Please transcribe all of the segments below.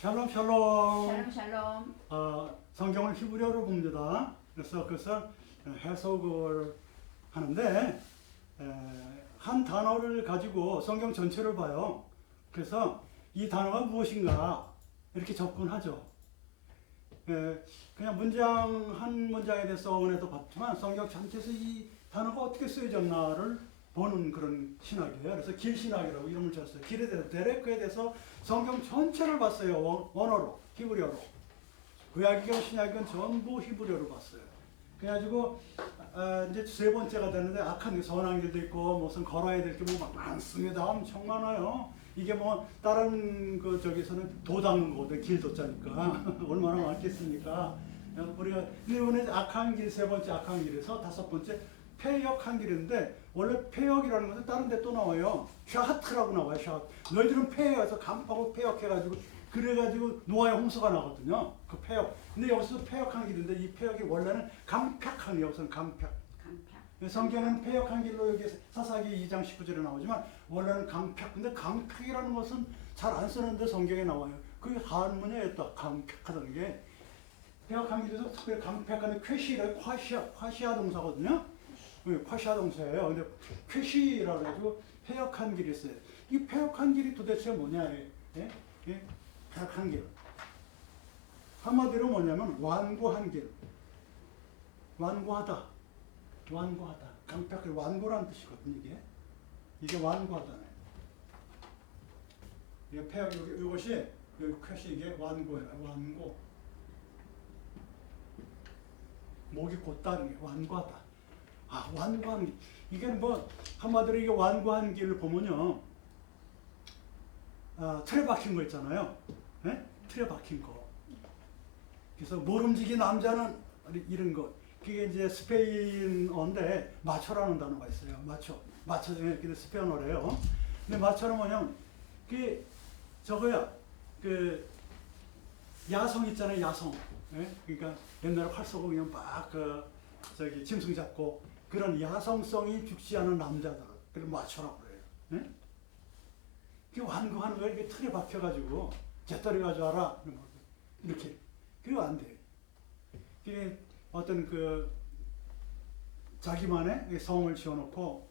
샬롬 샬롬. 샬롬 샬롬. 성경을 히브리어로 봅니다. 그래서 해석을 하는데 한 단어를 가지고 성경 전체를 봐요. 그래서 이 단어가 무엇인가 이렇게 접근하죠. 그냥 문장 한 문장에 대해서 은혜도 받지만 성경 전체에서 이 단어가 어떻게 쓰여졌나를 보는 그런 신학이에요. 그래서 길신학이라고 이름을 줬어요. 길에 대해서 데레크에 대해서 성경 전체를 봤어요. 원어로, 히브리어로. 구약이건 신약이건 전부 히브리어로 봤어요. 그래가지고 이제 세 번째가 되는데 악한 게 선한 길도 있고 무슨 걸어야 될 게 뭐 많습니다. 엄청 많아요. 이게 뭐 다른 그 저기서는 도 닦는 거거든. 길도 짜니까 얼마나 많겠습니까? 우리가 이번에 악한 길 세 번째 악한 길에서 다섯 번째 폐역한 길인데 원래 폐역이라는 것은 다른 데 또 나와요. 샤하트라고 나와요. 샤하트. 너희들은 폐역해서 간파고 폐역해가지고 그래가지고 노아의 홍수가 나거든요. 그 폐역. 근데 여기서 폐역한 길인데 이 폐역이 원래는 강팍한 길이에요. 여기서는 강팍. 성경은 폐역한 길로 여기 사사기 2장 19절에 나오지만 원래는 강팍. 근데 강팍이라는 것은 잘 안 쓰는데 성경에 나와요. 그게 한문이에요. 또 강팍하다는 게. 폐역한 길에서 특별히 강팍하는 쾌시라고 콰시아 동사거든요. 콰시아 동사예요. 근데 쾌시라고 해가지고 폐역한 길이 있어요. 이 폐역한 길이 도대체 뭐냐? 예? 폐역한 길. 한마디로 뭐냐면 완고한 길. 완고하다. 완고하다. 강팍을 완고라는 뜻이거든요. 이게 완고하다네. 이게 폐역 이것이 여기 쾌시 이게 완고예요. 완고. 목이 곧다는 게 완고하다. 완고한 길. 이게 뭐 한마디로 이게 완고한 길을 보면요. 틀에 박힌 거 있잖아요. 네? 틀에 박힌 거. 그래서 모름지기 남자는 이런 거. 그게 이제 스페인어인데 마초라는 단어가 있어요. 마초. 그게 스페인어래요. 근데 마초는 뭐냐면 그게 저거야. 그 야성 있잖아요. 야성. 네? 그러니까 옛날에 활 쏘고 그냥 막 짐승 잡고 그런 야성성이 죽지 않은 남자들. 그걸 마초라고 그래요. 네? 그 완고하는 거 이렇게 틀에 박혀가지고 재떨이 가져와라 이렇게 그거 안 돼. 그게 어떤 그 자기만의 성을 지어놓고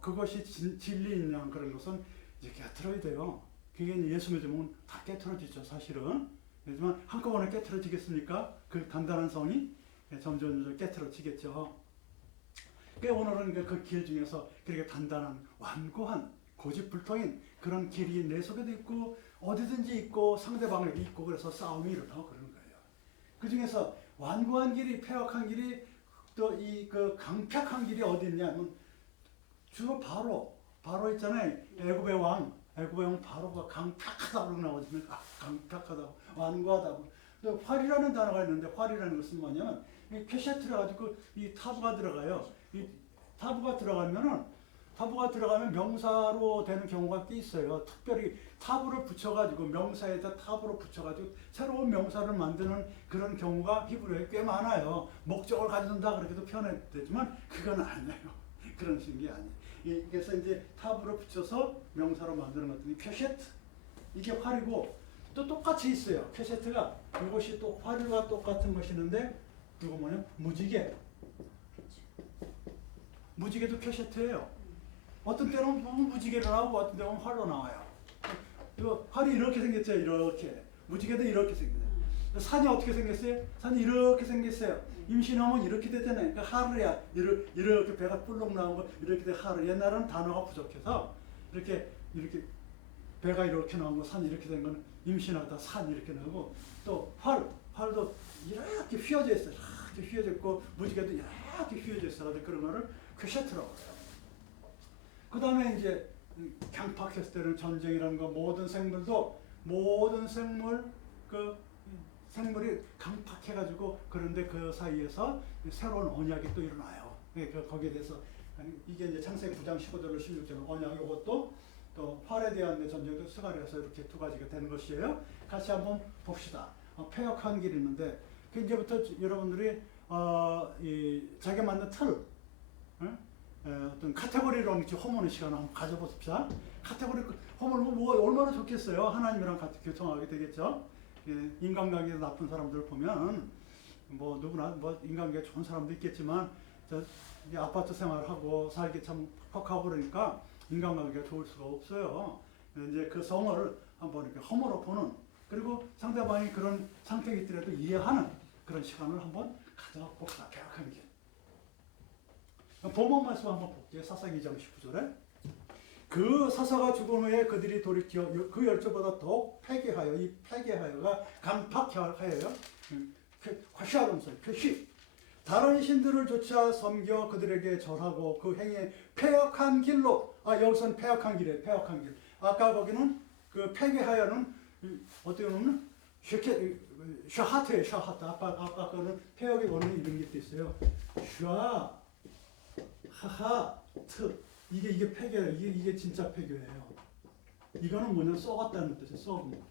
그것이 진리인 양 그런 것은 이제 깨트려야 돼요. 그게 예수 믿으면 다 깨트려지죠 사실은. 하지만 한꺼번에 깨트려지겠습니까? 그 단단한 성이 점점 깨트려지겠죠. 오늘은 그 길 중에서 그렇게 단단한 완고한 고집불통인 그런 길이 내 속에도 있고 어디든지 있고 상대방에도 있고 그래서 싸움이 일어나고 그러는 거예요. 그 중에서 완고한 길이 폐역한 길이 또 이 그 강팍한 길이 어디 있냐면 주로 바로 있잖아요. 애굽의 왕 바로가 강팍하다고 나오거든요. 강팍하다고 완고하다고. 또 활이라는 단어가 있는데 활이라는 것은 뭐냐면 이 캐셰트라 가지고 이 타부가 들어가요. 이 타부가 들어가면 명사로 되는 경우가 꽤 있어요. 특별히 타부를 붙여가지고 명사에다 타부를 붙여가지고 새로운 명사를 만드는 그런 경우가 히브리어에 꽤 많아요. 목적을 가진다 그렇게도 표현되지만 그건 아니에요. 그런 식이 아니에요. 그래서 이제 타부를 붙여서 명사로 만드는 것들이 퀘셰트. 이게 활이고 또 똑같이 있어요. 퀘셰트가 이것이 또 활과 똑같은 것이 있는데 그거 뭐냐면 무지개. 무지개도 퀘셰트예요. 어떤 때는 무지개로 나오고 어떤 때는 활로 나와요. 활이 이렇게 생겼죠. 이렇게. 무지개도 이렇게 생겼어요. 산이 어떻게 생겼어요? 산이 이렇게 생겼어요. 임신하면 이렇게 되잖아요. 그러니까 하루야. 이렇게 배가 뿔룩 나오고 이렇게 돼 하루. 옛날에는 단어가 부족해서 이렇게 배가 이렇게 나오고 산이 이렇게 된 건 임신하다 산 이렇게 나오고 또 활도 이렇게 휘어져 있어요. 이렇게 휘어져 있고 무지개도 이렇게 휘어져 있어요. 그런 거를 퀘셰트라고 해요. 그 다음에 이제 강팍했을 때는 전쟁이라는 거 모든 생물이 강팍해가지고 그런데 그 사이에서 새로운 언약이 또 일어나요. 거기에 대해서 이게 이제 창세기 9장 15절로 16절 언약 이것도 또 활에 대한 전쟁도 스가랴서 이렇게 두 가지가 되는 것이에요. 같이 한번 봅시다. 폐역한 길이 있는데 그 이제부터 여러분들이 자기가 만든 틀 어떤 카테고리로 호모는 시간을 한번 가져보십시다. 카테고리 허물고 뭐 얼마나 좋겠어요. 하나님이랑 같이 교통하게 되겠죠. 예, 인간관계에 나쁜 사람들 보면 뭐 누구나 뭐 인간관계 좋은 사람도 있겠지만 저 이제 아파트 생활하고 살기 참 퍽퍽하고 그러니까 인간관계가 좋을 수가 없어요. 이제 그 성을 한번 이렇게 허물어 보는, 그리고 상대방이 그런 상태이더라도 이해하는 그런 시간을 한번 가져볼까 계약하는 게. 본문 말씀 한번 볼게요. 사사 2장 19절에 그 사사가 죽은 후에 그들이 돌이켜 그 열조보다 더욱 패괴하여, 이 패괴하여가 간팍하여요. 과시하면서 표시 다른 신들을 쫓아 섬겨 그들에게 절하고 그 행에 패역한 길로, 여기서는 패역한 길이에요. 패역한 길. 아까 거기는 그 패괴하여는 어떻게 보면 샤하트예요. 샤하트. 아까 거는 패역의 원래 이런 게 있어요. 샤 하하트. 이게 패괴예요. 이게 진짜 패괴예요. 이거는 뭐냐, 썩었다는 뜻이에요. 썩은.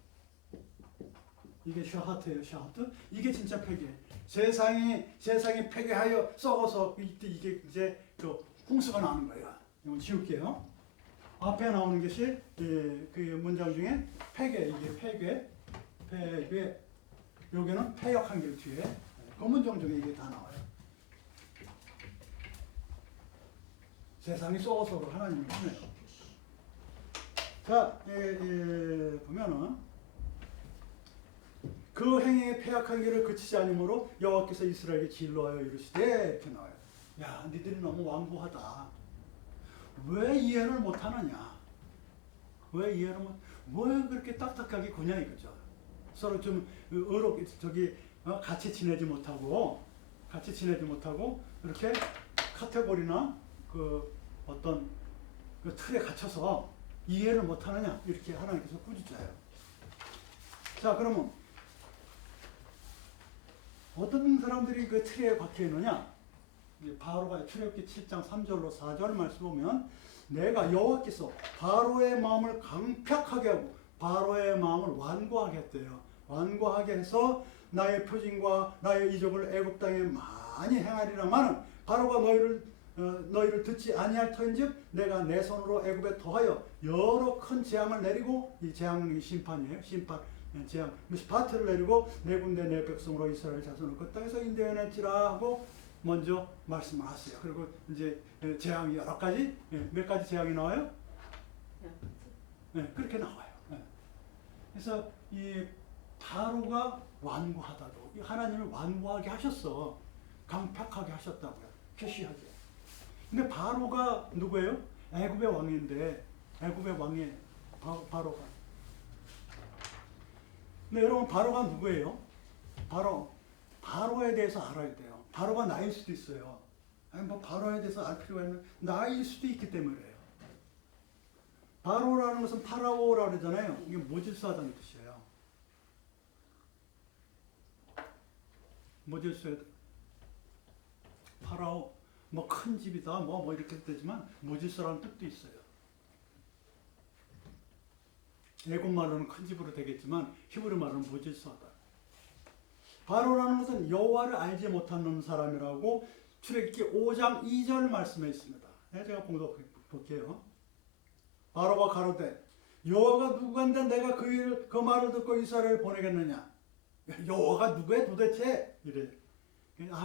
이게 샤하트예요. 샤하트. 이게 진짜 패괴. 세상이 패괴하여 썩어서 이게 이제 그 홍수가 나는 거예요. 이건 지울게요. 앞에 나오는 것이 그 문장 중에 패괴, 이게 패괴. 여기는 패역한 길 뒤에 그 문장 중에 이게 다 나와요. 세상이 썩어서 하나님을 보내요. 자, 보면은 그 행위에 패역한 길을 그치지 않으므로 여호와께서 이스라엘에게 진노하여 이르시되, 이렇게 나와요. 야, 니들이 너무 완고하다. 왜 이해를 못하느냐? 왜 그렇게 딱딱하게 구냐 이거죠. 서로 좀 같이 지내지 못하고 이렇게 카테고리나 그 어떤 그 틀에 갇혀서 이해를 못하느냐, 이렇게 하나님께서 꾸짖어요. 자, 그러면 어떤 사람들이 그 틀에 박혀 있느냐? 바로가 출애굽기 7장 3절로 4절 말씀 보면, 내가 여호와께서 바로의 마음을 강팍하게 하고 바로의 마음을 완고하게 했대요. 완고하게 해서 나의 표징과 나의 이적을 애굽 땅에 많이 행하리라마는 바로가 너희를 듣지 아니할 터인즉 내가 내 손으로 애굽에 더하여 여러 큰 재앙을 내리고, 이 재앙이 심판이에요. 재앙, 미스파트를 내리고 내 군대 내 백성으로 이스라엘 자손을 그 땅에서 인도해낼지라 하고 먼저 말씀을 하세요. 그리고 이제 재앙이 여러 가지, 몇 가지 재앙이 나와요? 그렇게 나와요. 그래서 이 바로가 완고하다고, 하나님을 완고하게 하셨어. 강팍하게 하셨다고요. 표시하게. 근데 바로가 누구예요? 애굽의 왕인데, 애굽의 왕이 바로가. 근데 여러분, 바로가 누구예요? 바로에 대해서 알아야 돼요. 바로가 나일 수도 있어요. 아니 뭐 바로에 대해서 알 필요가 있는, 나일 수도 있기 때문에요. 바로라는 것은 파라오라고 그러잖아요. 이게 모질수하다는 뜻이에요. 모질수하다. 파라오, 뭐 큰 집이다, 뭐 이렇게 되지만 모질수라는 뜻도 있어요. 애굽 말로는 큰 집으로 되겠지만 히브리 말로는 모질수하다. 바로라는 것은 여호와를 알지 못하는 사람이라고 출애굽기 5장 2절 말씀에 있습니다. 제가 봉독 볼게요. 바로가 가로되 여호와가 누구인데 내가 그 말을 듣고 이스라엘을 보내겠느냐? 여호와가 누구야 도대체? 이래.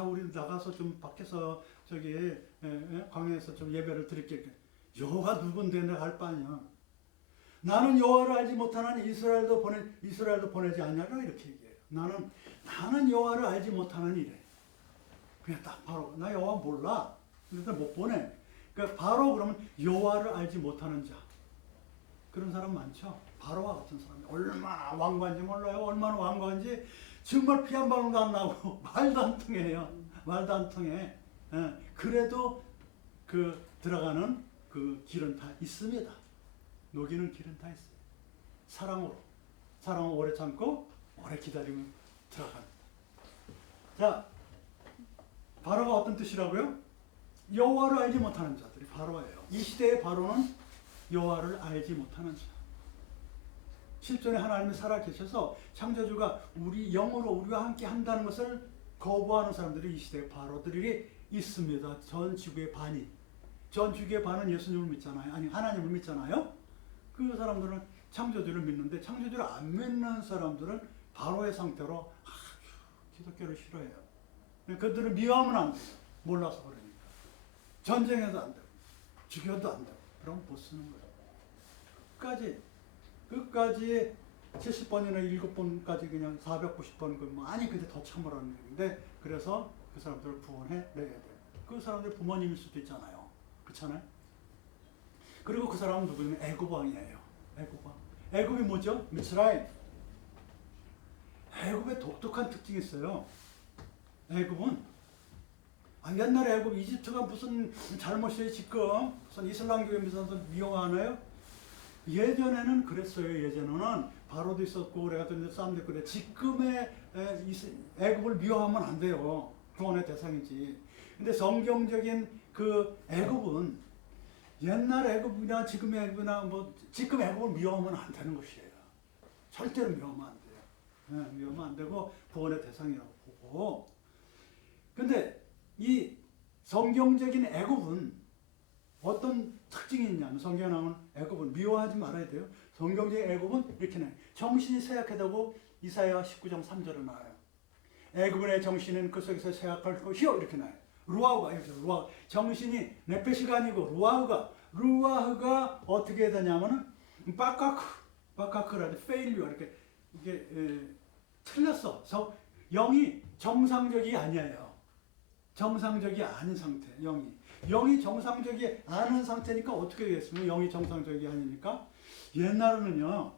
우리 나가서 좀 밖에서 광야에서 좀 예배를 드릴게. 여호와가 누군데 내가 할 바 아니야. 나는 여호와를 알지 못하는 이스라엘도 보내지 않냐고 이렇게 얘기해요. 나는 여호와를 알지 못하는 이래. 그냥 딱 바로 나 여호와 몰라. 그래서 못 보내. 그러니까 바로 그러면 여호와를 알지 못하는 자. 그런 사람 많죠. 바로와 같은 사람이 얼마나 완고한지 몰라요. 얼마나 완고한지 정말 피 한 방울도 안 나오고 말도 안 통해요. 말도 안 통해. 그래도 그 들어가는 그 길은 다 있습니다. 녹이는 길은 다 있어요. 사랑으로 오래 참고 오래 기다리면 들어갑니다. 자, 바로가 어떤 뜻이라고요? 여호와를 알지 못하는 자들이 바로예요. 이 시대의 바로는 여호와를 알지 못하는 자. 실존에 하나님이 살아계셔서 창조주가 우리 영으로 우리와 함께 한다는 것을 거부하는 사람들이 이 시대의 바로들이 있습니다. 전 지구의 반이. 전 지구의 반은 예수님을 믿잖아요. 아니 하나님을 믿잖아요. 그 사람들은 창조주를 믿는데 창조주를 안 믿는 사람들은 바로의 상태로 기독교를 싫어해요. 그들을 미워하면 안 돼요. 몰라서 그러니까. 전쟁해도 안 되고 죽여도 안 되고 그럼 못 쓰는 거예요. 끝까지 70번이나 7번까지 그냥 490번 많이 근데 더 참으라는 얘기인데 그래서 그 사람들을 구원해 내야 돼요. 그 사람들 부모님일 수도 있잖아요. 그렇잖아요. 그리고 그 사람은 누구냐면 애굽 왕이에요. 애굽이 뭐죠? 미스라임. 애굽에 독특한 특징이 있어요. 애굽은 옛날에 애굽 이집트가 무슨 잘못이에요 지금 무슨 이슬람교에 무슨 미용하나요? 예전에는 그랬어요. 예전에는 바로도 있었고 그래가지고 사람도 있고 그래. 지금의 애굽을 미워하면 안 돼요. 구원의 대상이지. 근데 성경적인 그 애굽은 옛날 애굽이나 지금의 애굽이나 뭐 지금 애굽을 미워하면 안 되는 것이에요. 절대로 미워하면 안 돼요. 미워하면 안 되고 구원의 대상이라고 보고. 근데 이 성경적인 애굽은 어떤 특징이 있냐면 성경에 나오는 애굽은 미워하지 말아야 돼요. 성경적인 애굽은 이렇게 나와요. 정신이 쇠약하다고 이사야 19장 3절에 나와요. 애굽의 정신은 그 속에서 쇠약할 것이요 이렇게 나와요. 루아흐가 정신이 네페시가 아니고 루아흐가 어떻게 되냐면은 바카크라도 페일리오 이렇게 이게 틀렸어. 영이 정상적이 아니에요. 정상적이 아닌 상태. 영이 정상적이 않은 상태니까 어떻게 되겠습니까? 영이 정상적이 아니니까 옛날에는요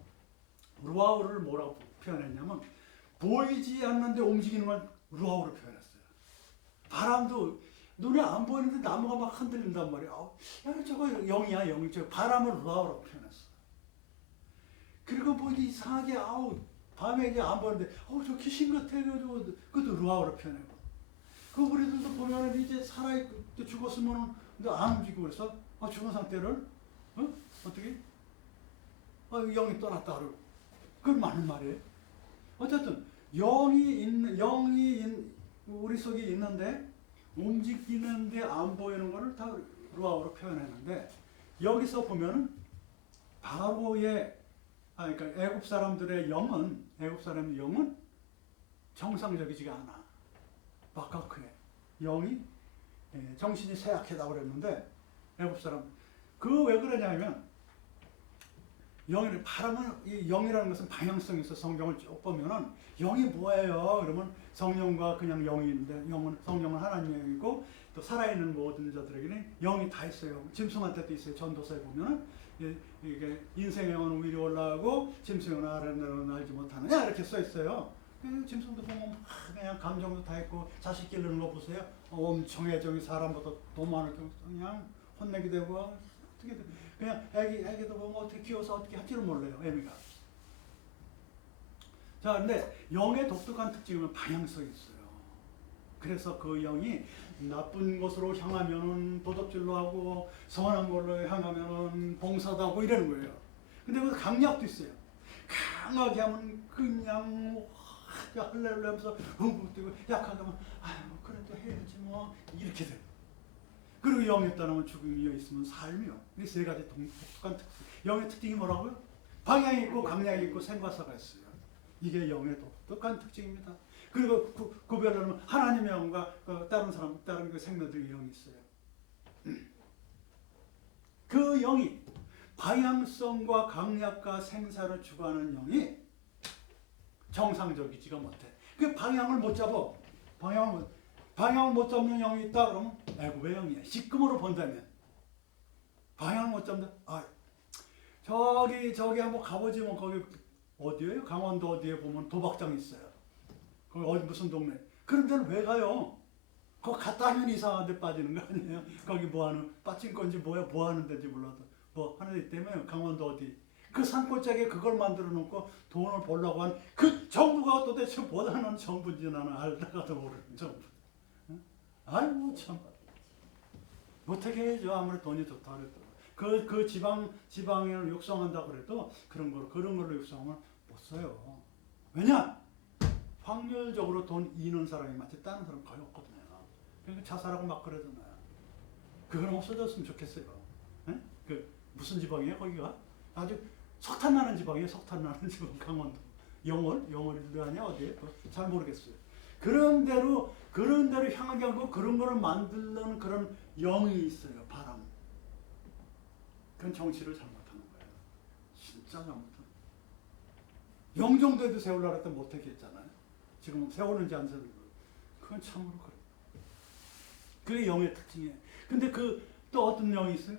루아흐를 뭐라고 표현했냐면 보이지 않는데 움직이는 걸 루아흐로 표현했어요. 바람도 눈에 안 보이는데 나무가 막 흔들린단 말이야. 저거 영이야. 저 바람을 루아흐로 표현했어. 그리고 뭐 이상하게 밤에 이제 안 보이는데 저 귀신 같아. 그것도 루아흐로 표현하고. 그 우리들도 보면은 이제 살아있고 죽었으면은 안 움직이고 그래서 죽은 상태를 어떻게 영이 떠났다 그러고 그건 맞는 말이에요. 어쨌든 영이 우리 속에 있는데 움직이는데 안 보이는 거를 다 루아흐로 표현했는데 여기서 보면은 바로의 그러니까 애굽 사람의 영은 정상적이지가 않아. 바카크에 영이 정신이 쇠약하다고 그랬는데 애굽 사람 그 왜 그러냐면 영이라는 것은 방향성이 있어. 성경을 쭉 보면은 영이 뭐예요? 그러면 성령과 그냥 영인데 성령은 하나님의 영이고 또 살아있는 모든 자들에게는 영이 다 있어요. 짐승한테도 있어요. 전도서에 보면은 이게 인생의 영은 위로 올라가고 짐승의 영은 아래로 알지 못하느냐 이렇게 써 있어요. 짐승도 보면 그냥 감정도 다 있고 자식 기르는 거 보세요. 엄청 애정이 사람보다 더 많을 경우 그냥 혼내게 되고 어떻게 그냥 애기도 보면 어떻게 키워서 어떻게 할지를 몰라요. 애미가. 자, 근데 영의 독특한 특징은 방향성이 있어요. 그래서 그 영이 나쁜 것으로 향하면은 도덕질로 하고 선한 걸로 향하면은 봉사도 하고 이러는 거예요. 근데 그 강약도 있어요. 강하게 하면 그냥 할렐루야 하면서 웅웅 뛰고 약하게 하면 그래도 해야지 뭐 이렇게 돼요. 그리고 영에 따르면 죽음이여 있으면 삶이요. 이 세 가지 독특한 특징. 영의 특징이 뭐라고요? 방향이 있고 강약이 있고 생과사가 있어요. 이게 영의 독특한 특징입니다. 그리고 구별하면 하나님의 영과 다른 그 생명들의 영이 있어요. 그 영이 방향성과 강약과 생사를 추구하는 영이 정상적이지가 못해. 그 방향을 못 잡아. 방향을 못 잡는 영이 있다 그러면 애굽의 영이야. 시금으로 본다면 방향을 못 잡는다. 저기 한번 가보지 뭐. 거기 어디예요? 강원도 어디에 보면 도박장 있어요. 거기 어디 무슨 동네? 그런 데는 왜 가요? 거기 갔다 하면 이상한 데 빠지는 거 아니에요? 거기 빠진 건지 뭐 하는 데인지 몰라도 뭐 하는 데 때문에 강원도 어디 그 산골짜기에 그걸 만들어 놓고 돈을 벌려고 한 그 정부가 도대체 뭐하는 정부인지 나는 알다가도 모르는 정부. 아이고 참 못하게 해야죠. 아무리 돈이 좋다 그래도 그 지방을 육성한다 그래도 그런 걸로 육성하면 못 써요. 왜냐? 확률적으로 돈 이는 사람이 마치 다른 사람 거의 없거든요. 그러니까 자살하고 막 그러잖아요. 그건 없어졌으면 좋겠어요. 그 무슨 지방이에요 거기가? 아주 석탄 나는 지방이에요. 석탄 나는 지방 강원도. 영월도 아니야 어디에? 잘 모르겠어요. 그런 대로 향하게 하고 그런 거를 만들는 그런 영이 있어요. 바람. 그건 정치를 잘못하는 거예요. 진짜 잘못하는 거예요. 영종도에도 세우려고 했더니 못하겠잖아요. 지금 세우는지 안 세우는지. 그건 참으로 그래요. 그게 영의 특징이에요. 근데 또 어떤 영이 있어요?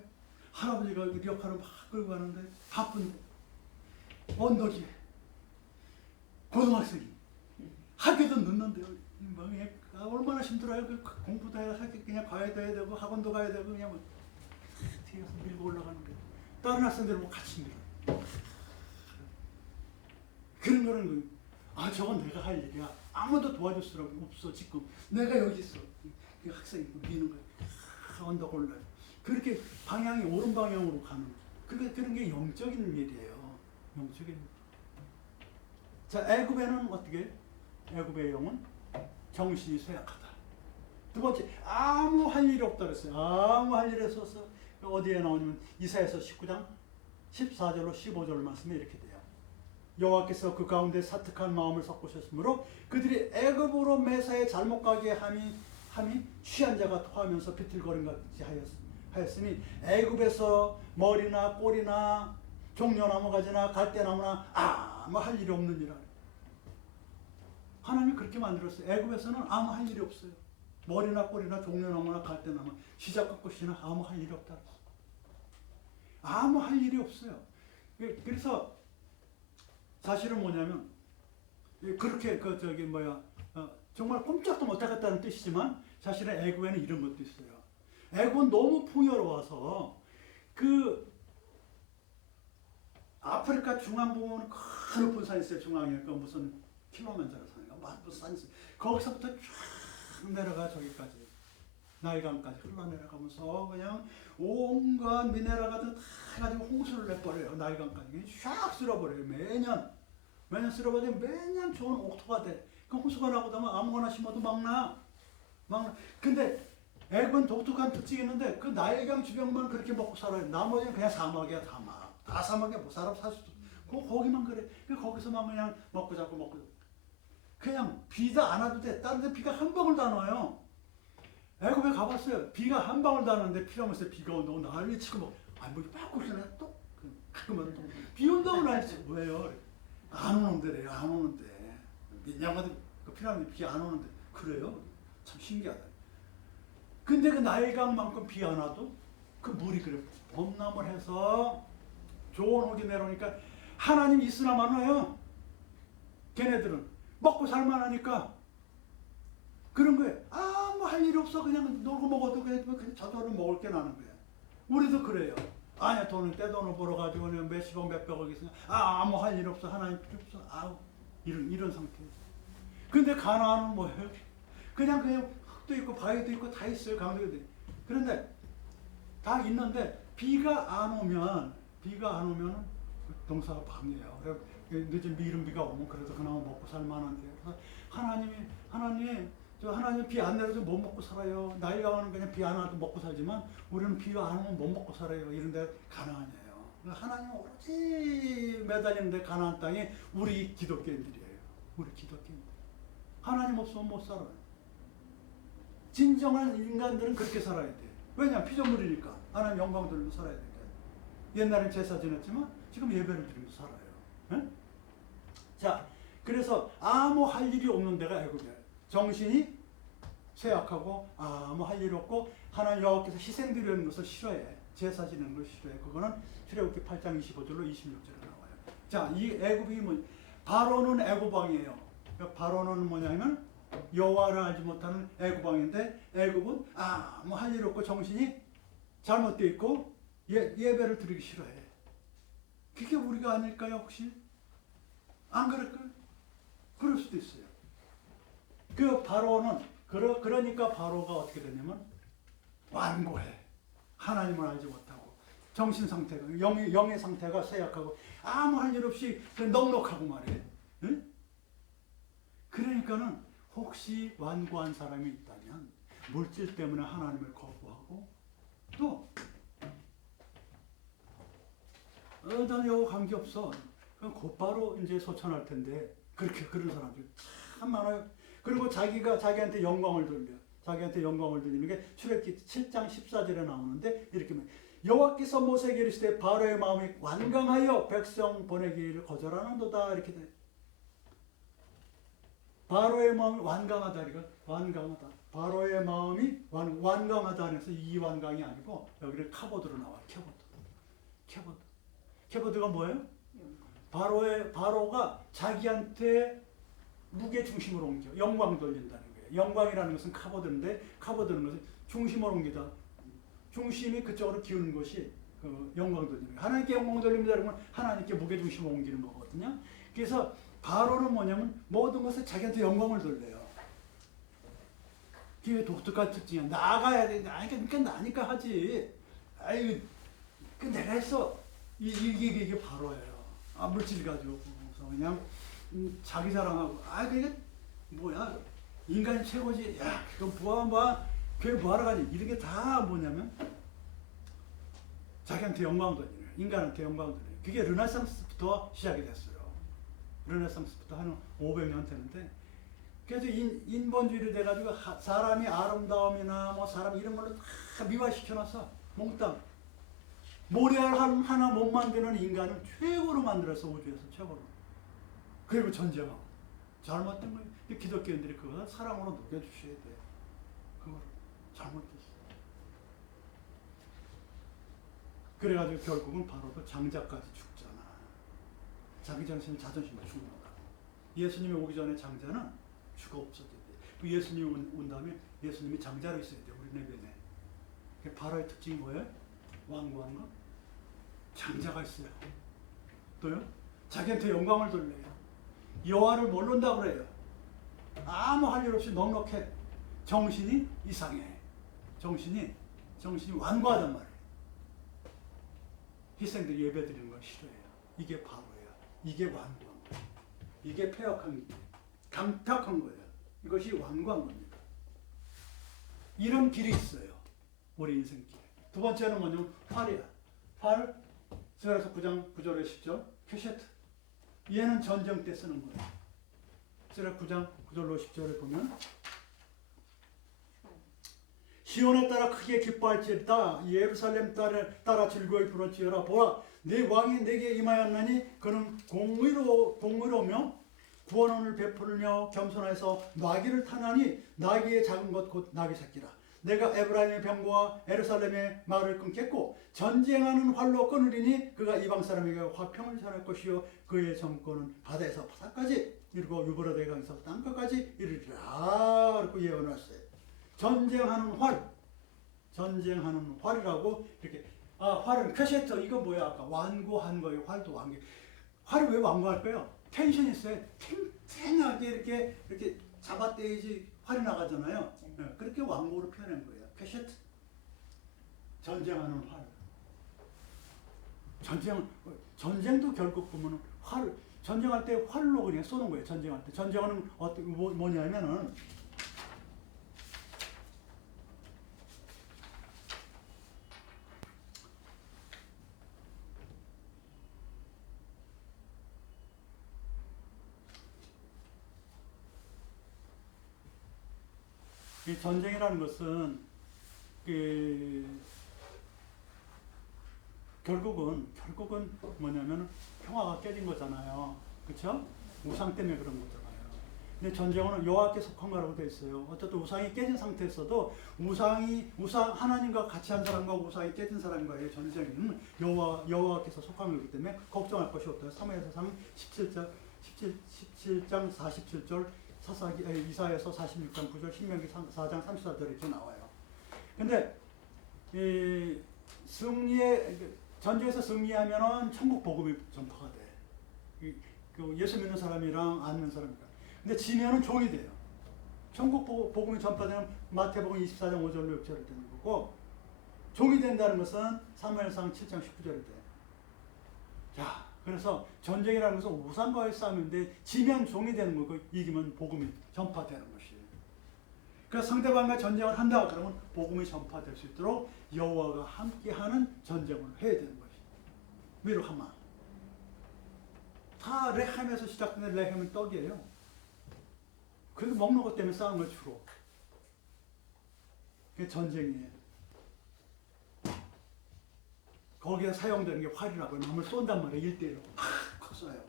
할아버지가 역할을 막 끌고 가는데 바쁜데 언덕이 고등학생이 학교도 늦는데요. 얼마나 힘들어요. 공부도 해야 그냥 과외도 해야 되고 학원도 가야 되고 그냥 뒤에서 밀고 올라가는 거예요. 다른 학생들은 같이 밀어. 그런 거는 저건 내가 할 일이야. 아무도 도와줄 수가 없어 지금. 내가 여기 있어. 그 학생이 미는 거예요. 언덕 올라요. 그렇게 방향이 옳은 방향으로 가는 거예요. 그런 게 영적인 일이에요. 영적인 일. 자, 애굽에는 어떻게? 애굽의 영은 정신이 쇠약하다. 두 번째, 아무 할 일이 없다 그랬어요. 아무 할 일이 없어서 어디에 나오냐면 이사야서 19장 14절로 15절 말씀에 이렇게 돼요. 여호와께서 그 가운데 사특한 마음을 섞으셨으므로 그들이 애굽으로 매사에 잘못 가게 함이 취한 자가 토하면서 비틀거림 같이 하였으니 애굽에서 머리나 꼬리나 종려나무 가지나 갈대나무나 아무 할 일이 없느니라. 하나님이 그렇게 만들었어요. 애굽에서는 아무 할 일이 없어요. 머리나 꼬리나 종려나무나 갈대나무 시작과 끝이나 아무 할 일이 없다. 아무 할 일이 없어요. 그래서 사실은 뭐냐면 그렇게 정말 꼼짝도 못하겠다는 뜻이지만 사실은 애굽에는 이런 것도 있어요. 애굽은 너무 풍요로워서 아프리카 중앙 부분은 큰 높은 산이 있어요. 중앙에 무슨 킬로만자로 산인가 무슨 산이 있어요. 거기서부터 쭉 내려가 저기까지 나일강까지 흘러내려가면서 그냥 온갖 미네랄가들 다 해가지고 홍수를 내버려요. 나일강까지 샥 쓸어버려요. 매년 쓸어버리면 매년 좋은 옥토가 돼. 그 홍수가 나고 나면 아무거나 심어도 막 나. 근데 애굽은 독특한 특징이 있는데 그 나일강 주변만 그렇게 먹고 살아요. 나머지는 그냥 사막이야. 다 사막에 뭐 사람 살 수도 없고 거기만 그래. 거기서만 그냥 먹고 자고 그냥 비도 안 와도 돼. 다른 데 비가 한 방울도 안 와요. 애굽에 가봤어요. 비가 한 방울도 안 오는데 피라면서 비가 온다고 난리 치고 뭐 바꾸시네 또? 그러면 비 온다고 난리 치고 왜요? 안 오는데래요. 안 오는데. 민양가도 그 피라미드 비 안 오는데 그래요? 참 신기하다. 근데 그 나일강만큼 비 안 와도 그 물이 그래 범람을 해서 좋은 혹이 내려오니까 하나님 있으나 마나요. 걔네들은 먹고 살만하니까 그런 거예요. 아무 할 일이 없어. 그냥 놀고 먹어도 그냥 저절로 먹을 게 나는 거예요. 우리도 그래요. 아니야 돈을 떼돈을 벌어가지고 그냥 몇십억 몇백억 있으면 아무 할 일 없어. 하나님 필요 없어. 이런 상태. 근데 가나안은 뭐예요? 그냥 흙도 있고 바위도 있고 다 있어요. 강도도. 그런데 다 있는데 비가 안 오면 동사가 방해해요. 늦은 이른 비가 오면 그래도 그나마 먹고 살만한데. 그래서 하나님 비 안 내려도 못 먹고 살아요. 나일강은 그냥 비 안 와도 먹고 살지만 우리는 비가 안 오면 못 먹고 살아요. 이런데 가나안이에요. 하나님 오로지 매달리는데 가나안 땅이 우리 기독교인들이에요. 우리 기독교인들. 하나님 없으면 못 살아요. 진정한 인간들은 그렇게 살아야 돼. 왜냐 피조물이니까 하나님 영광 돌리고 살아야 되니까. 옛날엔 제사 지냈지만 지금 예배를 드리면서 살아요. 네? 자, 그래서 아무 할 일이 없는 데가 애굽이에요. 정신이 쇠약하고 아무 할 일이 없고 하나님 여호와께서 희생 드리는 것을 싫어해. 제사 지내는 걸 싫어해. 그거는 출애굽기 8장 25절로 26절에 나와요. 자, 이 애굽이 바로는 애굽왕이에요. 바로는 뭐냐면 여호와를 알지 못하는 애굽왕인데 애굽은 아무 할 일 없고 정신이 잘못되어 있고 예배를 드리기 싫어해. 그게 우리가 아닐까요 혹시? 안 그럴까요? 그럴 수도 있어요. 그 바로는 그러니까 바로가 어떻게 되냐면 완고해. 하나님을 알지 못하고 정신 상태가 영의 상태가 쇠약하고 아무 할 일 없이 넉넉하고 말이에요. 응? 그러니까는 혹시 완고한 사람이 있다면 물질 때문에 하나님을 거부하고 또 난 여호와 관계 없어. 그럼 곧바로 이제 소천할 텐데 그렇게 그런 사람들 참 많아요. 그리고 자기가 자기한테 영광을 돌려. 자기한테 영광을 돌리는 게 출애굽기 7장 14절에 나오는데 이렇게 여호와께서 모세에게 이르시되 바로의 마음이 완강하여 백성 보내기를 거절하는도다 이렇게 돼. 바로의 마음이 완강하다 이거 완강하다. 바로의 마음이 완강하다 해서 이 완강이 아니고 여기를 카보드로 나와. 캐보드가 뭐예요? 바로가 자기한테 무게 중심을 옮겨 영광 돌린다는 거예요. 영광이라는 것은 카보드인데 카보드는 것은 중심을 옮기다. 중심이 그쪽으로 기우는 것이 영광 돌리는 거예요. 하나님께 영광 돌립니다. 그러면 하나님께 무게 중심을 옮기는 거거든요. 그래서 바로는 뭐냐면 모든 것을 자기한테 영광을 돌려요. 그게 독특한 특징이야. 나가야 돼. 그러니까 나니까 하지. 아유, 그 내가 했어. 이게 바로예요. 물질 가지고 그냥 자기 자랑하고. 그게 뭐야? 인간이 최고지. 야, 그건 교회 뭐하러 가니? 이런 게 다 뭐냐면 자기한테 영광 돌리는 거예요. 인간한테 영광 돌리는 거예요. 그게 르네상스부터 시작이 됐어요. 르네상스부터 한 500년 되는데 그래서 인본주의로 돼가지고 사람이 아름다움이나 뭐 사람 이런 걸로 다 미화시켜놨어. 몽땅. 모래알 하나 못 만드는 인간을 최고로 만들어서 우주에서 최고로. 그리고 전쟁하고. 잘못된 거예요. 기독교인들이 그거 사랑으로 녹여주셔야 돼. 그거 잘못됐어. 그래가지고 결국은 바로도 장자까지 죽잖아. 자기 자존심을 죽는 거야. 예수님이 오기 전에 장자는 죽어 없었대. 예수님이 온 다음에 예수님이 장자로 있어야 돼. 우리 내면에. 바로의 특징이 뭐예요? 완고한 거? 장자가 있어요. 또요? 자기한테 영광을 돌려요. 여호와를 모른다 그래요. 아무 할 일 없이 넉넉해. 정신이 이상해. 정신이 완고하단 말이에요. 희생들 예배 드리는 걸 싫어해요. 이게 바보예요. 이게 완고한 거예요. 이게 폐역한 강탁한 거예요. 이것이 완고한 겁니다. 이런 길이 있어요. 우리 인생길. 두 번째는 뭐냐면 활이야. 활, 스가랴서 9장 9절에 10절 큐셰트. 얘는 전쟁 때 쓰는 거예요. 스가랴 9장 9절로 10절에 보면 시온에 따라 크게 기뻐할지어다. 예루살렘 따라 즐거이 부를지어다. 보라, 내 왕이 내게 임하였나니 그는 공의로며 구원을 베풀며 겸손해서 나귀를 타나니 나귀의 작은 것 곧 나귀 새끼라. 내가 에브라임의 병거와 예루살렘의 말을 끊겠고 전쟁하는 활로 끊으리니 그가 이방 사람에게 화평을 전할 것이요 그의 정권은 바다에서 바다까지 이르고 유브라데 강에서 땅끝까지 이르리라. 그렇게 예언했어요. 전쟁하는 활이라고 이렇게. 활은 퀘셰터. 이거 뭐야? 아까 완고한 거예요. 활도 완고. 활이 왜 완고할까요? 텐션 있어요. 탱탱하게 이렇게 잡아떼야지 활이 나가잖아요. 네, 그렇게 완고로 표현한 거예요. 퀘셰트. 전쟁하는 활. 전쟁도 결국 보면 전쟁할 때 활로 그냥 쏘는 거예요. 전쟁할 때. 전쟁은 뭐냐면은 이 전쟁이라는 것은 결국은 뭐냐면 평화가 깨진 거잖아요. 그렇죠? 우상 때문에 그런 거잖아요. 근데 전쟁은 여호와께 속한 거라고 돼 있어요. 어쨌든 우상이 깨진 상태에서도 하나님과 같이 한 사람과 우상이 깨진 사람과의 전쟁은 여호와께서 속한 거기 때문에 걱정할 것이 없다. 사무엘서상 17장 47절 이사야서 46장 9절 신명기 4장 34절에 이렇게 나와요. 근데 전쟁에서 승리하면은 천국 복음이 전파가 돼. 예수 믿는 사람이랑 안 믿는 사람이랑. 근데 지면은 종이 돼요. 천국 복음이 전파되면 마태복음 24장 5절로 6절을 되는 거고, 종이 된다는 것은 사무엘상 7장 19절이 돼. 자, 그래서 전쟁이라는 것은 우상과의 싸움인데 지면 종이 되는 거고 이기면 복음이 전파되는 것이에요. 그래서 상대방과 전쟁을 한다 그러면 복음이 전파될 수 있도록 여호와가 함께하는 전쟁을 해야 되는 것이에요. 미루하마. 다 레햄에서 시작되는 레햄은 떡이에요. 그래서 먹는 것 때문에 싸운 걸 주로. 그게 전쟁이에요. 거기에 사용되는 게 활이라고 남을 쏜단 말이에요. 1대1로. 팍 쏴요.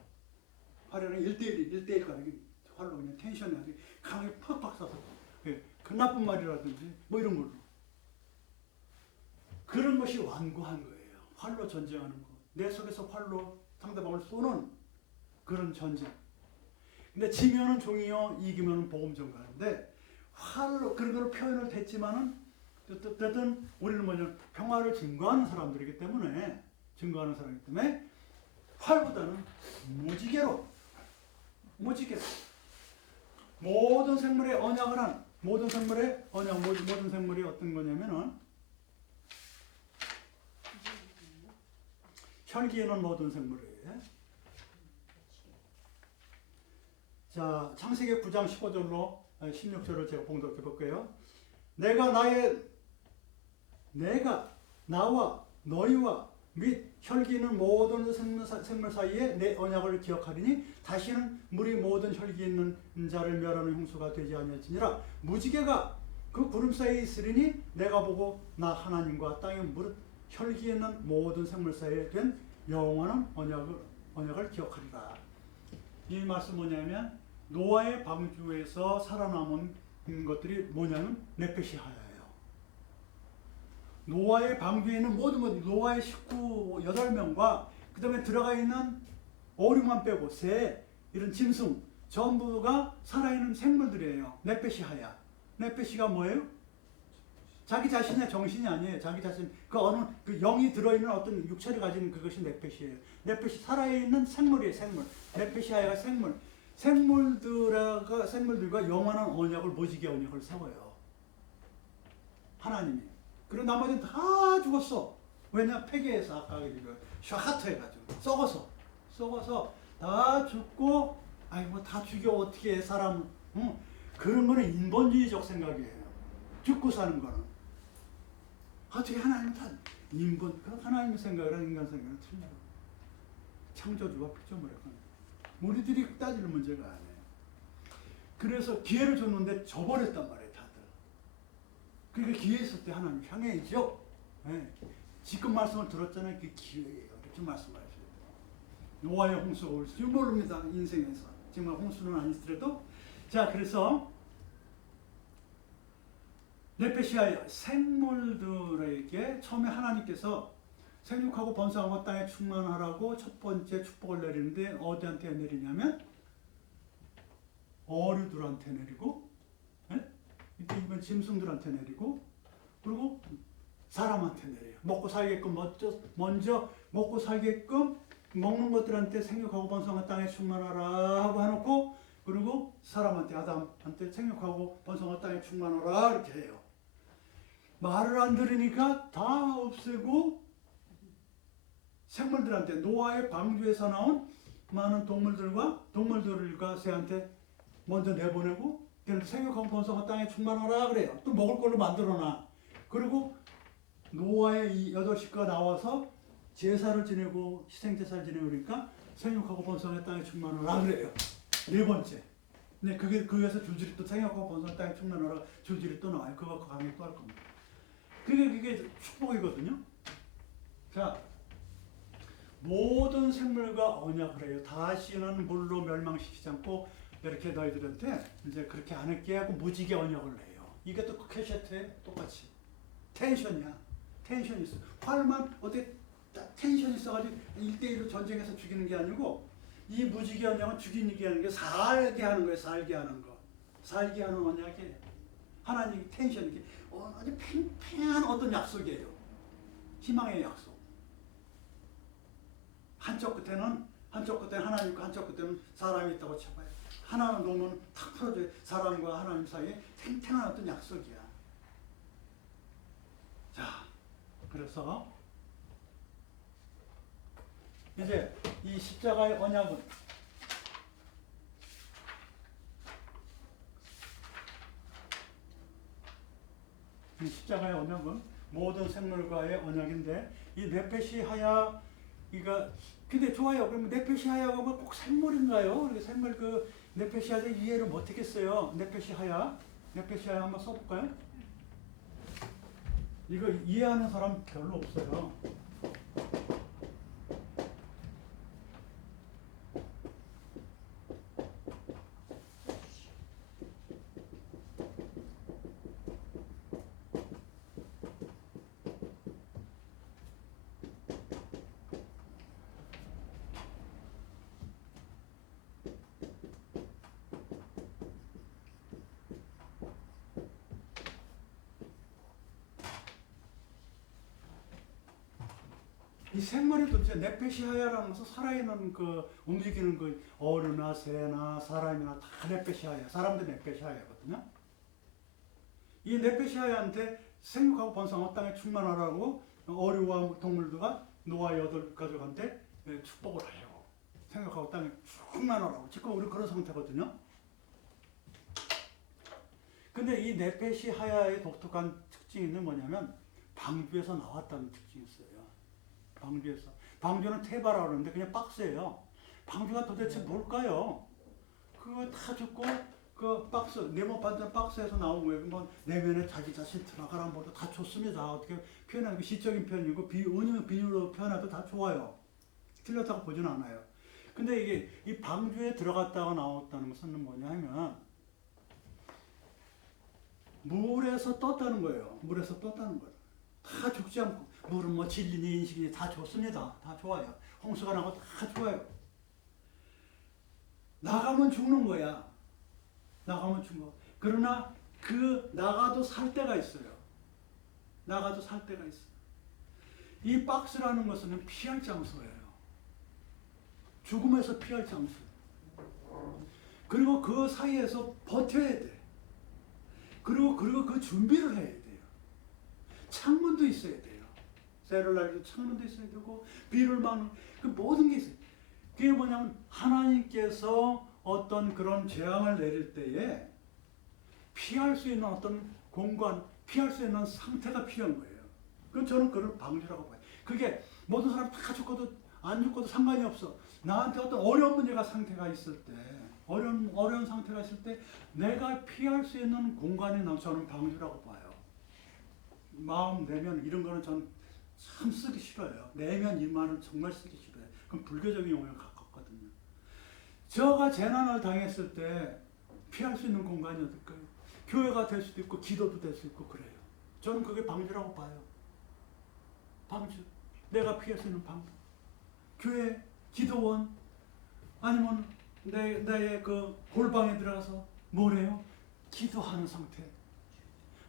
활이는 1대1 가는 활로 그냥 텐션이 아주 강하게 팍팍 쏴서 그 나쁜 말이라든지 뭐 이런 걸로. 그런 것이 완고한 거예요. 활로 전쟁하는 거. 내 속에서 활로 상대방을 쏘는 그런 전쟁. 근데 지면은 종이요, 이기면은 복음 전가인데 활로 그런 걸 표현을 했지만은 어쨌든 우리는 뭐냐 평화를 증거하는 사람들이기 때문에 활보다는 무지개로 모든 생물의 언약을 한 모든 생물의 언약 모든 생물이 어떤 거냐면은 혈기에는 모든 생물이에요. 자, 창세기 9장 15절로 16절을 제가 봉독해 볼게요. 내가 나와 너희와 및 혈기 있는 모든 생물 사이에 내 언약을 기억하리니 다시는 물이 모든 혈기 있는 자를 멸하는 형수가 되지 아니할지니라. 무지개가 그 구름 사이에 있으리니 내가 보고 나 하나님과 땅에 무릇 혈기 있는 모든 생물 사이에 된 영원한 언약을 기억하리라. 이 말씀 뭐냐면 노아의 방주에서 살아남은 것들이 뭐냐면 네페시하야예요. 노아의 방주에 있는 모든 노아의 식구 8명과 그 다음에 들어가 있는 오류만 빼고 새 이런 짐승 전부가 살아있는 생물들이에요. 네페시하야. 네페시가 뭐예요? 자기 자신의 정신이 아니에요. 자기 자신 그 어느 그 영이 들어있는 어떤 육체를 가진 그것이 네페시예요. 네페시 살아있는 생물이에요. 생물. 네페시하야가 생물들과 영원한 언약을 무지개 언약을 세워요. 하나님이. 그리고 나머지는 다 죽었어. 왜냐? 폐기해서 아까 샤하트 해가지고 썩어서 다 죽고 아이고 다 죽여 어떻게 해 사람. 그런 거는 인본주의적 생각이에요. 죽고 사는 거는. 어떻게 하나님은 다 하나님의 생각이랑 인간 생각은 틀려요. 창조주와 피조물의 건 우리들이 따질 문제가 아니에요. 그래서 기회를 줬는데 저버렸단 말이에요, 다들. 그러니까 기회 있을 때 하나님 향해야죠. 네. 지금 말씀을 들었잖아요. 그 기회예요. 이렇게 말씀하셔야 돼요. 노아의 홍수가 올 줄 모릅니다. 인생에서. 정말 홍수는 아니더라도. 자, 그래서 네페시아의 생물들에게 처음에 하나님께서 생육하고 번성하고 땅에 충만하라고 첫 번째 축복을 내리는데 어디한테 내리냐면 어류들한테 내리고 이번 짐승들한테 내리고 그리고 사람한테 내려요. 먹고 살게끔 먼저 먹고 살게끔 먹는 것들한테 생육하고 번성한 땅에 충만하라 하고 해놓고 그리고 사람한테 아담한테 생육하고 번성한 땅에 충만하라 이렇게 해요. 말을 안 들으니까 다 없애고 생물들한테 노아의 방주에서 나온 많은 동물들과 새한테 먼저 내보내고 생육하고 번성한 땅에 충만하라 그래요. 또 먹을 걸로 만들어놔. 그리고 노아의 이 8식구가 나와서 제사를 지내고 희생제사를 지내고 그러니까 생육하고 번성한 땅에 충만하라 그래요. 네 번째. 네, 그게 그에서 줄줄이 또 생육하고 번성한 땅에 충만하라 줄줄이 또 나와요. 그거 강의 또 할 겁니다. 그게 축복이거든요. 자, 모든 생물과 언약을 해요. 다시는 물로 멸망시키지 않고 이렇게 너희들한테 이제 그렇게 안 할게 하고 무지개 언약을 해요. 이게 또 캐셔트에 똑같이 텐션이야. 텐션이 있어. 활만 어떻게 텐션이 있어가지고 1대1로 전쟁에서 죽이는 게 아니고 이 무지개 언약은 죽이는 게 아니고 살게 하는 거예요. 살게 하는 거. 살게 하는 언약이에요. 하나님 텐션 이렇게 아주 팽팽한 어떤 약속이에요. 희망의 약속. 한쪽 끝에는 하나님과 한쪽 끝에는 사람이 있다고 쳐봐요. 하나는 놓으면 탁 풀어줘요. 사람과 하나님 사이에 탱탱한 어떤 약속이야. 자, 그래서 이제 이 십자가의 언약은 모든 생물과의 언약인데 이 네페시하야 그러니까 근데 좋아요. 그러면 네페시하야가 꼭 샘물인가요? 그렇게 샘물 그 네페시하야 이해를 못하겠어요. 네페시하야 한번 써볼까요? 이거 이해하는 사람 별로 없어요. 이 생물이 도대체 네페시하야라는 것은 살아있는 그 움직이는 그 어류나 새나 사람이나 다 네페시하야, 사람들 네페시하야거든요. 이 네페시하야한테 생육하고 번성하고 땅에 충만하라고 어류와 동물들과 노아 8가족한테 축복을 하려고 생육하고 땅에 충만하라고 지금 우리 그런 상태거든요. 근데 이 네페시하야의 독특한 특징은 뭐냐면 방주에서 나왔다는 특징이 있어요. 방주에서. 방주는 테바라고 그러는데 그냥 박스예요. 방주가 도대체 뭘까요? 그거 다 죽고 그 박스, 네모 반전 박스에서 나온 거예요. 뭐 내면에 자기 자신 들어가라는 것도 다 좋습니다. 어떻게 표현하는 게 시적인 표현이고 은유 비유로 표현해도 다 좋아요. 틀렸다고 보진 않아요. 근데 이게 이 방주에 들어갔다가 나왔다는 것은 뭐냐 하면 물에서 떴다는 거예요. 물에서 떴다는 거예요. 다 죽지 않고 물은 뭐 진리니 인식이니 다 좋습니다. 다 좋아요. 홍수가 나고 다 좋아요. 나가면 죽는 거야. 나가면 죽어. 그러나 그 나가도 살 때가 있어요. 나가도 살 때가 있어요. 이 박스라는 것은 피할 장소예요. 죽음에서 피할 장소. 그리고 그 사이에서 버텨야 돼. 그리고 그 준비를 해야 돼요. 창문도 있어야 돼요. 쇠를 날리고 창문도 있어야 되고 비를 막는 그 모든 게 있어요. 그게 뭐냐면 하나님께서 어떤 그런 재앙을 내릴 때에 피할 수 있는 어떤 공간, 피할 수 있는 상태가 필요한 거예요. 그 저는 그걸 방주라고 봐요. 그게 모든 사람 다 죽어도 안 죽어도 상관이 없어. 나한테 어떤 어려운 문제가 상태가 있을 때, 어려운 상태가 있을 때 내가 피할 수 있는 공간이 저는 방주라고 봐요. 마음, 내면 이런 거는 전 참 쓰기 싫어요. 내면 이 말은 정말 쓰기 싫어요. 그럼 불교적인 용어에 가깝거든요. 저가 재난을 당했을 때 피할 수 있는 공간이 어딜까요? 교회가 될 수도 있고 기도도 될 수 있고 그래요. 저는 그게 방주라고 봐요. 방주. 내가 피할 수 있는 방주. 교회, 기도원, 아니면 나의 그 골방에 들어가서 뭘 해요? 기도하는 상태.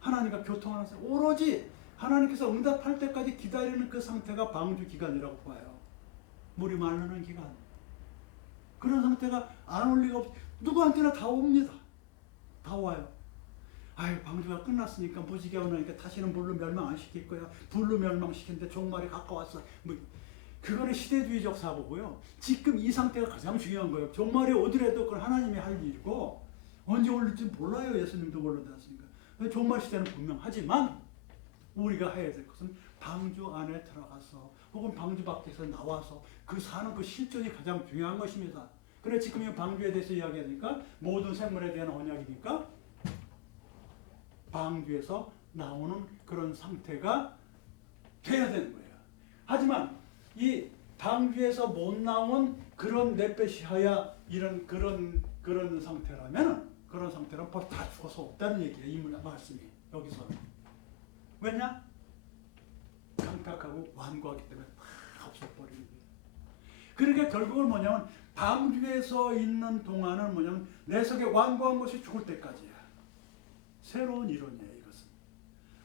하나님과 교통하는 상태. 오로지 하나님께서 응답할 때까지 기다리는 그 상태가 방주 기간이라고 봐요. 물이 마르는 기간. 그런 상태가 안 올 리가 없. 누구한테나 다 옵니다. 다 와요. 아유, 방주가 끝났으니까 무지개 오니까 다시는 물로 멸망 안 시킬 거야. 불로 멸망시키는데 종말이 가까웠어. 뭐 그거는 시대주의적 사고고요. 지금 이 상태가 가장 중요한 거예요. 종말이 오더라도 그건 하나님이 할 일이고 언제 올릴지 몰라요. 예수님도 몰라놨으니까. 종말 시대는 분명하지만 우리가 해야 될 것은 방주 안에 들어가서 혹은 방주 밖에서 나와서 그 사는 그 실존이 가장 중요한 것입니다. 그래 지금 이 방주에 대해서 이야기하니까 모든 생물에 대한 언약이니까 방주에서 나오는 그런 상태가 돼야 되는 거예요. 하지만 이 방주에서 못 나온 그런 네페시하야 이런 그런 상태라면 그런 상태는 벌써 다 죽어서 없다는 얘기예요. 이 말씀이 여기서는. 왜냐? 강팍하고 완고하기 때문에 다 없어버리는 거예요. 그러니까 결국은 뭐냐면 방주에서 있는 동안은 뭐냐면 내 속에 완고한 것이 죽을 때까지야. 새로운 이론이에요. 이것은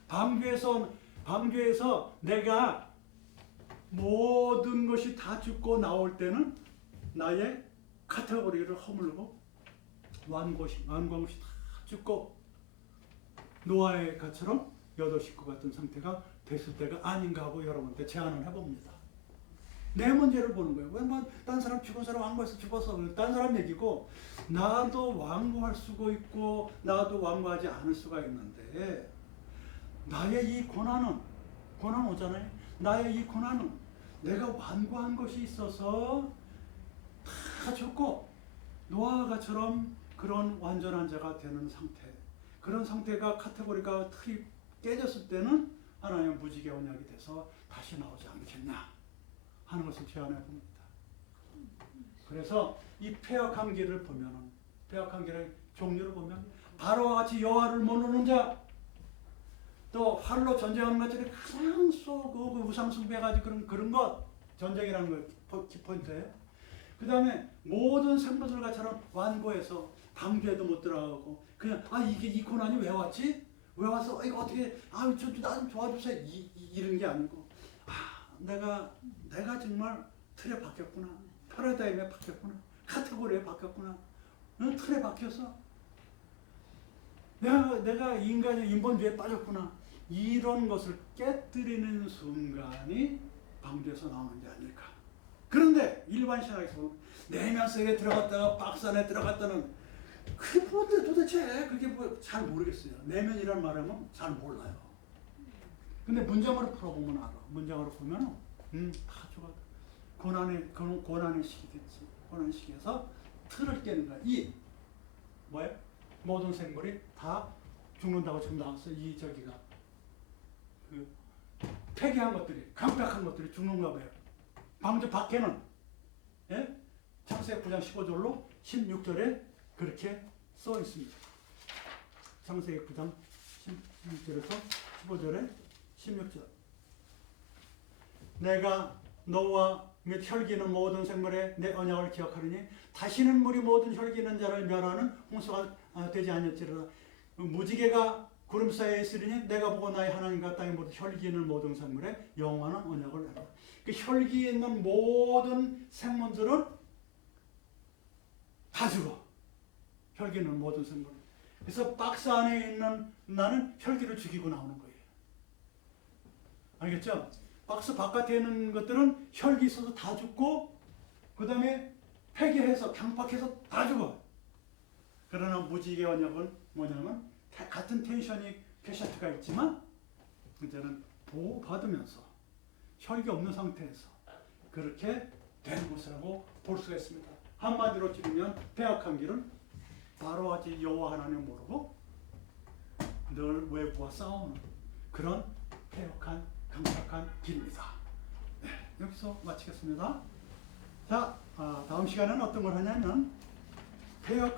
방주에서 내가 모든 것이 다 죽고 나올 때는 나의 카테고리를 허물고 완고한 것이 다 죽고 노아의 가처럼 8식구 같은 상태가 됐을 때가 아닌가 하고 여러분한테 제안을 해봅니다. 내 문제를 보는 거예요. 왜 뭐 딴 사람 죽은 사람 왕고해서 죽어서 딴 사람 얘기고 나도 왕고할 수가 있고 나도 왕고하지 않을 수가 있는데 나의 이 고난 오잖아요. 나의 이 고난은 내가 완고한 것이 있어서 다 죽고 노아와 같처럼 그런 완전한 자가 되는 상태, 그런 상태가 카테고리가 틀이 깨졌을 때는 하나님은 무지개 언약이 돼서 다시 나오지 않겠냐 하는 것을 제안해 봅니다. 그래서 이 패역한 길을 보면은, 패역한 길의 종류를 보면 바로와 같이 여호와를 모르는 자, 또 활로 전쟁하는 것들이 가장 그 우상 숭배가지고 그런 것, 전쟁이라는 거 키포인트예요. 그 다음에 모든 생물들과처럼 완고해서 방주에도 못 들어가고 그냥 이게 이 고난이 왜 왔지? 왜 와서 이거 어떻게 나 좀 도와주세요 이런 게 아니고 내가 정말 틀에 박혔구나, 패러다임에 박혔구나, 카테고리에 박혔구나, 틀에 박혀서 내가 인간의 인본주의에 빠졌구나, 이런 것을 깨뜨리는 순간이 방주에서 나오는 게 아닐까. 그런데 일반 신학에서 내면 속에 들어갔다가 박스 안에 들어갔다는 그게 뭔데 도대체, 그게 뭐 잘 모르겠어요. 내면이라는 말하면 잘 몰라요. 근데 문장으로 풀어보면 알아. 문장으로 보면 다 좋아. 고난의 시기겠지. 고난의 시기에서 틀을 깨는 거야. 이 뭐예요? 모든 생물이 다 죽는다고 지금 나왔어. 이 저기가 그 폐기한 것들이, 강팍한 것들이 죽는가 봐요. 방주 밖에는, 예? 창세기 9장 15절로 16절에 그렇게 써 있습니다. 창세기 9장 16절에서 15절에 16절. 내가 너와 및 혈기는 모든 생물에 내 언약을 기억하리니 다시는 물이 모든 혈기는 자를 멸하는 홍수가 되지 않을지로다. 무지개가 구름 사이에 있으리니 내가 보고 나의 하나님과 땅의 모든 혈기 있는 모든 생물에 영원한 언약을 하라. 그 혈기 있는 모든 생물들은 다 죽어. 혈기 있는 모든 생물. 그래서 박스 안에 있는 나는 혈기를 죽이고 나오는 거예요. 알겠죠? 박스 바깥에 있는 것들은 혈기 있어서 다 죽고 그 다음에 폐기해서 강박해서 다 죽어. 그러나 무지개 언약은 뭐냐면 같은 텐션이 캐셔트가 있지만 이제는 보호받으면서 혈기 없는 상태에서 그렇게 된 것이라고 볼 수가 있습니다. 한마디로 치면 패역한 길은 바로와 같이 여호와 하나님 모르고 늘 외부와 싸우는 그런 패역한 강팍한 길입니다. 네, 여기서 마치겠습니다. 자, 다음 시간에는 어떤 걸 하냐면 패역한